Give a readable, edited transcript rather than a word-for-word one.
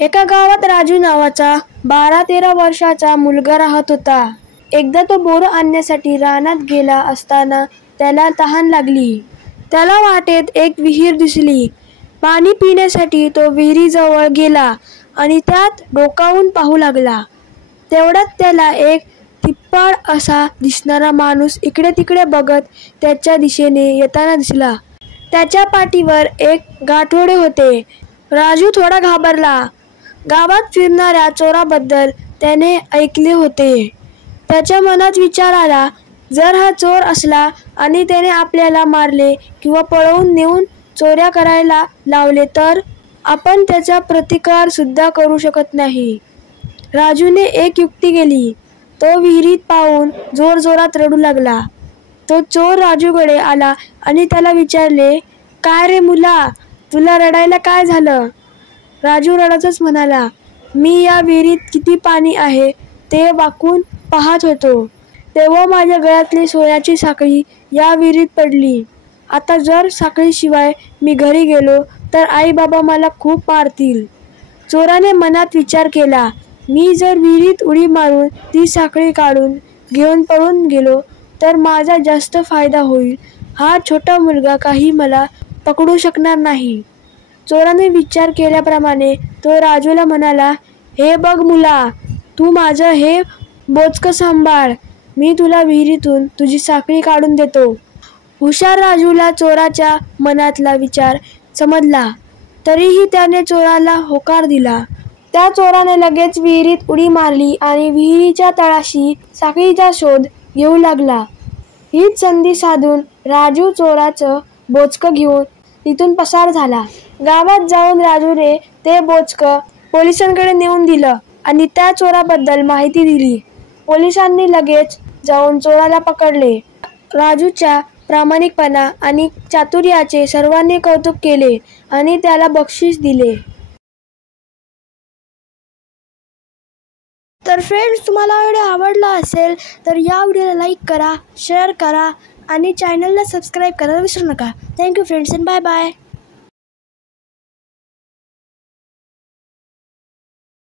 एका गावात राजू नावाचा 12-13 वर्षाचा मुलगा राहत होता. एकदा तो बोरं आणण्यासाठी रानात गेला असताना त्याला तहान लागली. त्याला वाटेत एक विहीर दिसली. पाणी पिण्यासाठी तो विहिरीजवळ गेला आणि त्यात डोकावून पाहू लागला. तेवढ्यात त्याला एक थिप्पाड असा दिसणारा माणूस इकडे तिकडे बघत त्याच्या दिशेने येताना दिसला. त्याच्या पाठीवर एक गाठोडे होते. राजू थोडा घाबरला. गावात फिरणाऱ्या चोराबद्दल त्याने ऐकले होते. त्याच्या मनात विचार आला, जर हा चोर असला आणि त्याने आपल्याला मारले किंवा पळवून नेऊन चोऱ्या करायला लावले तर आपण त्याचा प्रतिकार सुद्धा करू शकत नाही. राजूने एक युक्ती केली. तो विहिरीत पाहून जोरजोरात रडू लागला. तो चोर राजूकडे आला आणि त्याला विचारले, काय रे मुला, तुला रडायला काय झालं? राजू रडतच म्हणाला, मी या विहिरीत किती पाणी आहे ते वाकून पाहत होतो. तेव्हा माझ्या गळ्यातली सोन्याची साखळी या विहिरीत पडली. आता जर साखळीशिवाय मी घरी गेलो तर आई बाबा मला खूप मारतील. चोराने मनात विचार केला, मी जर विहिरीत उडी मारून ती साखळी काढून घेऊन पळून गेलो तर माझा जास्त फायदा होईल. हा छोटा मुलगा काही मला पकडू शकणार नाही. चोराने विचार केल्याप्रमाणे तो राजूला म्हणाला, हे बघ मुला, तू माझं हे बोचकं सांभाळ. मी तुला विहिरीतून तुझी साखळी काढून देतो. हुशार राजूला चोराच्या मनातला विचार समजला. तरीही त्याने चोराला होकार दिला. त्या चोराने लगेच विहिरीत उडी मारली आणि विहिरीच्या तळाशी साखळीचा शोध घेऊ लागला. हीच संधी साधून राजू चोराचं बोचकं घेऊन तिथून पसार झाला. गावात जाऊन राजूने ते बोचकं पोलिसांकडे नेऊन दिलं आणि त्या चोराबद्दल माहिती दिली. पोलिसांनी लगेच जाऊन चोराला पकडले. राजूच्या प्रामाणिकपणा आणि चातुर्याचे सर्वांनी कौतुक केले आणि त्याला बक्षीस दिले. तर फ्रेंड्स, तुम्हाला व्हिडिओ आवडला असेल तर या व्हिडिओला लाईक करा, शेअर करा आणि चॅनलला सबस्क्राईब करायला विसरू नका. Thank you friends and bye bye.